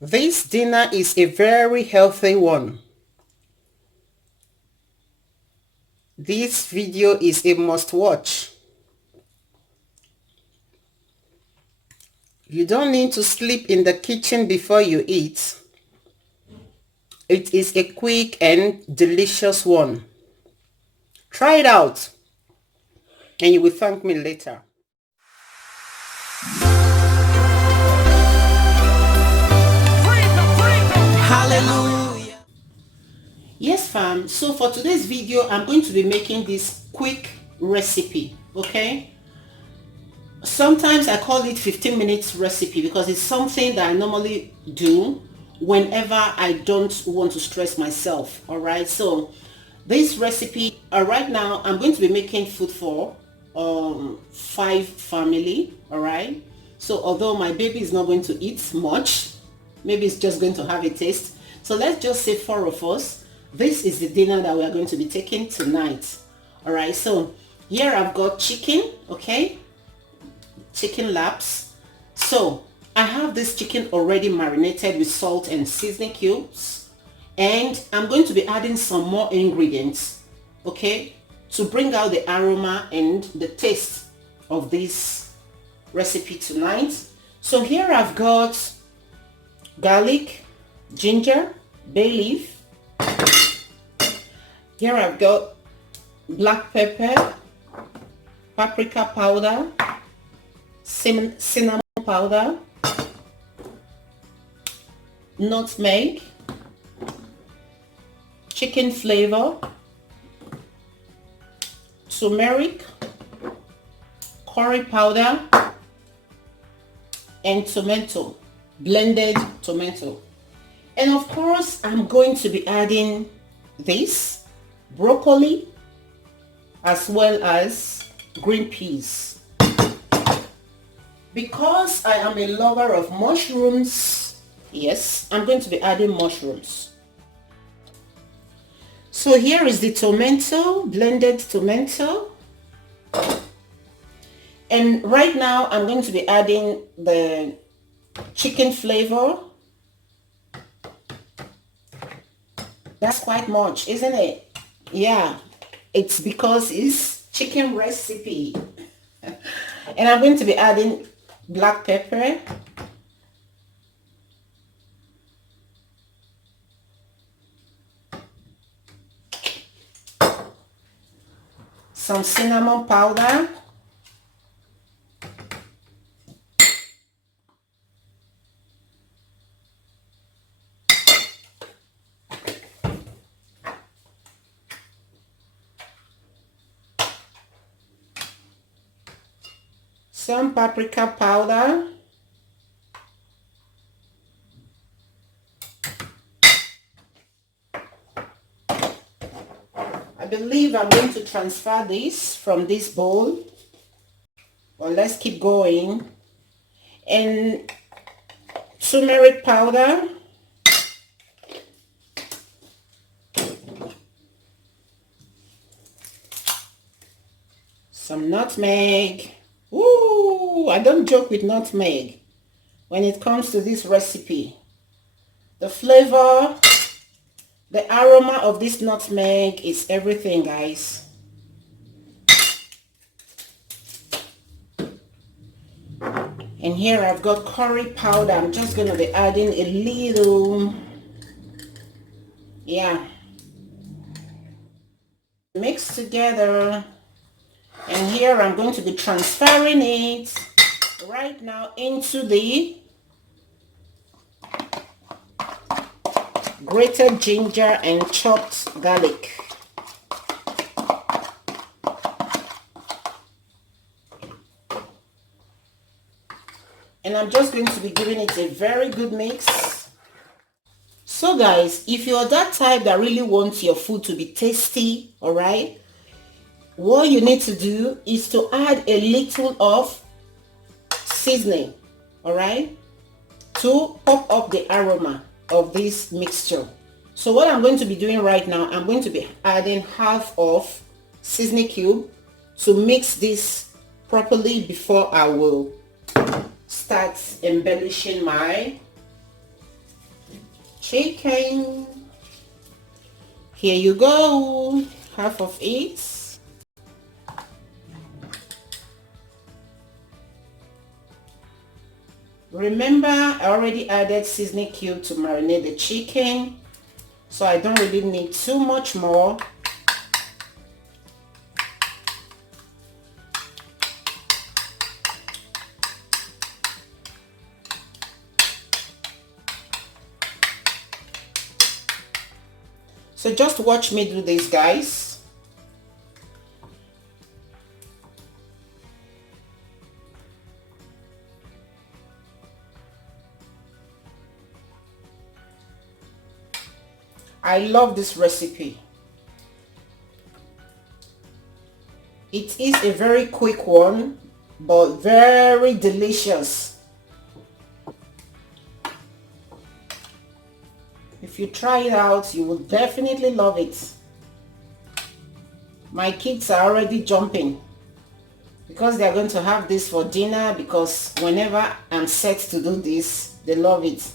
This dinner is a very healthy one. This video is a must watch. You don't need to sleep in the kitchen before you eat. It is a quick and delicious one. Try it out and you will thank me later. Hallelujah. Yes fam, so for today's video I'm going to be making this quick recipe, okay? Sometimes I call it 15 minutes recipe because it's something that I normally do whenever I don't want to stress myself. All right, so this recipe right now I'm going to be making food for 5 family. All right, so although my baby is not going to eat much, maybe it's just going to have a taste. So let's just say 4 of us. This is the dinner that we are going to be taking tonight. All right, so here I've got chicken, okay, chicken laps. So I have this chicken already marinated with salt and seasoning cubes, and I'm going to be adding some more ingredients, okay, to bring out the aroma and the taste of this recipe tonight. So here I've got garlic, ginger, bay leaf. Here I've got black pepper, paprika powder, cinnamon powder, nutmeg, chicken flavor, turmeric, curry powder, and tomato, blended tomato. And of course I'm going to be adding this broccoli as well as green peas. Because I am a lover of mushrooms, yes, I'm going to be adding mushrooms. So here is the tomato, blended tomato. And right now I'm going to be adding the chicken flavor. That's quite much, isn't it? Yeah, it's because it's chicken recipe. And I'm going to be adding black pepper, some cinnamon powder, some paprika powder, I believe I'm going to transfer this from this bowl. Well, let's keep going. And turmeric powder, some nutmeg. Ooh, I don't joke with nutmeg when it comes to this recipe. The flavor, the aroma of this nutmeg is everything, guys. And here I've got curry powder. I'm just going to be adding a little. Yeah. Mix together. And here I'm going to be transferring it right now into the grated ginger and chopped garlic. And I'm just going to be giving it a very good mix. So guys, if you're that type that really wants your food to be tasty, all right, what you need to do is to add a little of seasoning, all right, to pop up the aroma of this mixture. So what I'm going to be doing right now, I'm going to be adding half of seasoning cube to mix this properly before I will start embellishing my chicken. Here you go, half of it. Remember, I already added seasoning cube to marinate the chicken, so I don't really need too much more. So just watch me do this, guys. I love this recipe. It is a very quick one, but very delicious. If you try it out, you will definitely love it. My kids are already jumping because they are going to have this for dinner, because whenever I'm set to do this, they love it.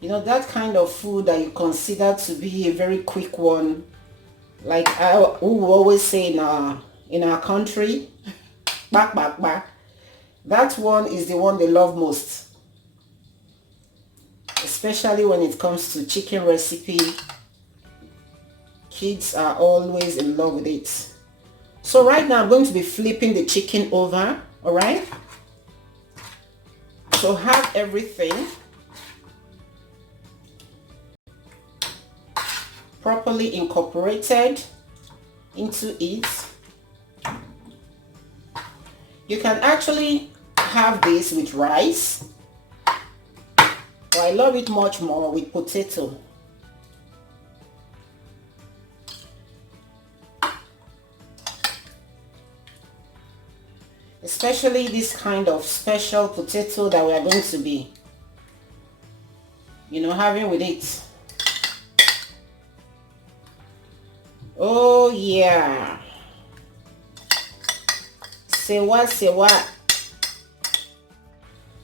You know, that kind of food that you consider to be a very quick one, like we will always say in our country, back. That one is the one they love most. Especially when it comes to chicken recipe, kids are always in love with it. So right now I'm going to be flipping the chicken over, all right? So have everything properly incorporated into it. You can actually have this with rice. I love it much more with potato. Especially this kind of special potato that we are going to be, you know, having with it. Oh yeah. Say what, say what.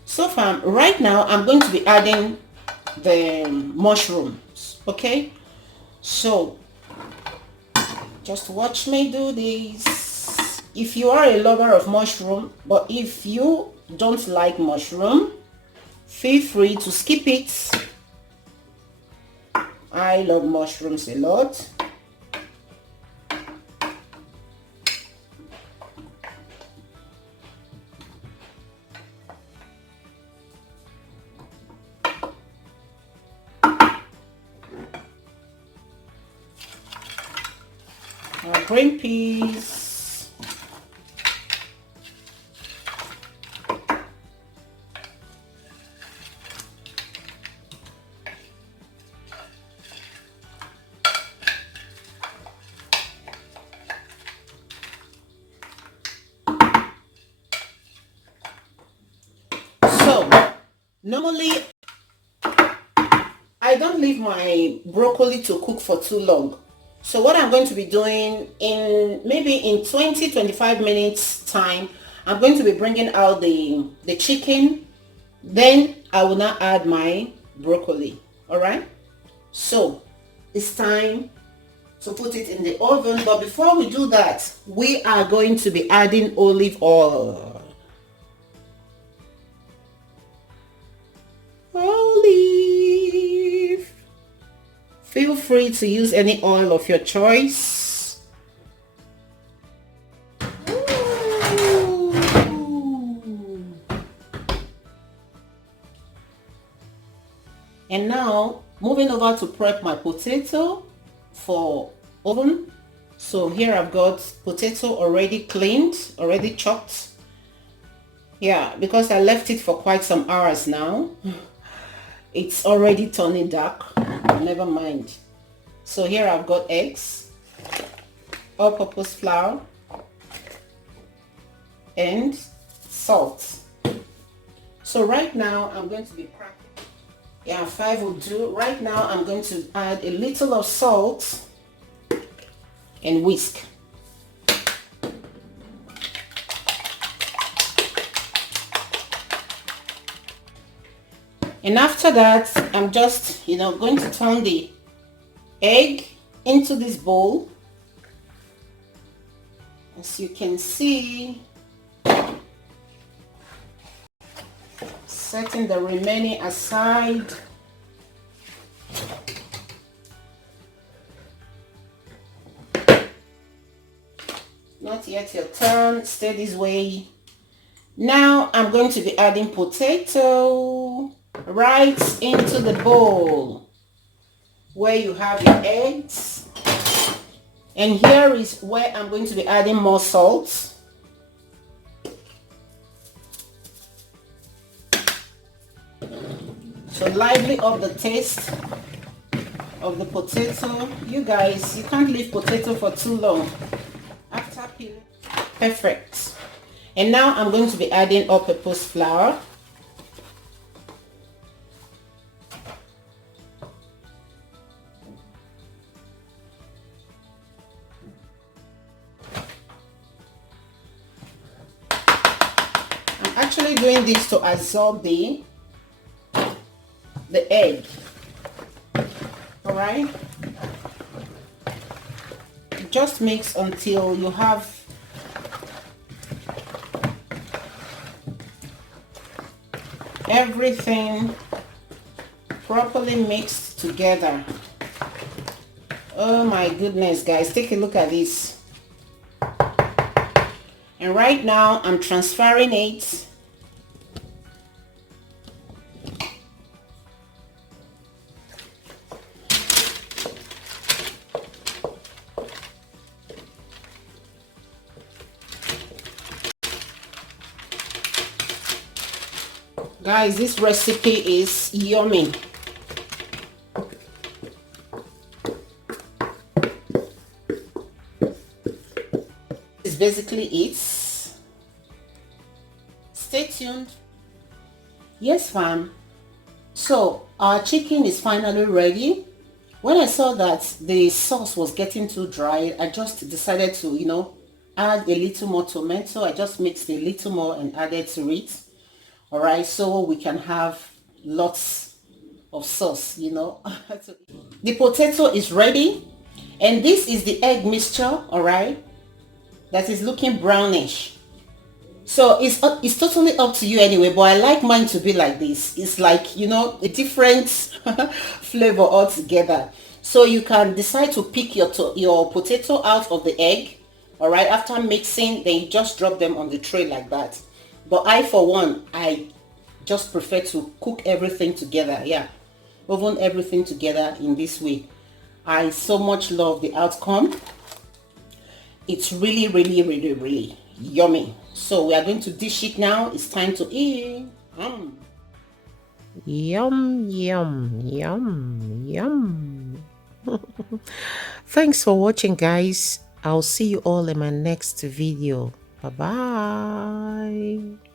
So far, right now I'm going to be adding the mushrooms, okay? So just watch me do this. If you are a lover of mushroom, but if you don't like mushroom, feel free to skip it. I love mushrooms a lot. Green peas. So normally I don't leave my broccoli to cook for too long. So what I'm going to be doing in maybe in 20-25 minutes time, I'm going to be bringing out the chicken. Then I will now add my broccoli. All right. So it's time to put it in the oven. But before we do that, we are going to be adding olive oil. Olive. Feel free to use any oil of your choice. Ooh. And now moving over to prep my potato for oven. So here I've got potato already cleaned, already chopped. Yeah, because I left it for quite some hours now. It's already turning dark. Never mind. So here I've got eggs, all-purpose flour, and salt. So right now I'm going to be cracking. Yeah, 5 will do. Right now I'm going to add a little of salt and whisk. And after that, I'm just, going to turn the egg into this bowl. As you can see, setting the remaining aside. Not yet your turn. Stay this way. Now I'm going to be adding potato right into the bowl where you have your eggs. And here is where I'm going to be adding more salt. So lively up the taste of the potato. You guys, you can't leave potato for too long. After peeling, perfect. And now I'm going to be adding all-purpose flour. I'm actually doing this to absorb the egg. All right. Just mix until you have everything properly mixed together. Oh my goodness, guys, take a look at this. And right now I'm transferring it guys. This recipe is yummy. It's basically it. Stay tuned. Yes, fam. So our chicken is finally ready. When I saw that the sauce was getting too dry, I just decided to, add a little more tomato. I just mixed a little more and added to it. All right, so we can have lots of sauce, The potato is ready, and this is the egg mixture, all right, that is looking brownish. So it's totally up to you anyway, but I like mine to be like this. It's like, a different flavor altogether. So you can decide to pick your potato out of the egg, all right, after mixing. Then you just drop them on the tray like that. But I, for one, I just prefer to cook everything together. Yeah, oven everything together in this way. I so much love the outcome. It's really, really, really, really yummy. So we are going to dish it now. It's time to eat. Yum, yum, yum, yum. Thanks for watching, guys. I'll see you all in my next video. Bye-bye.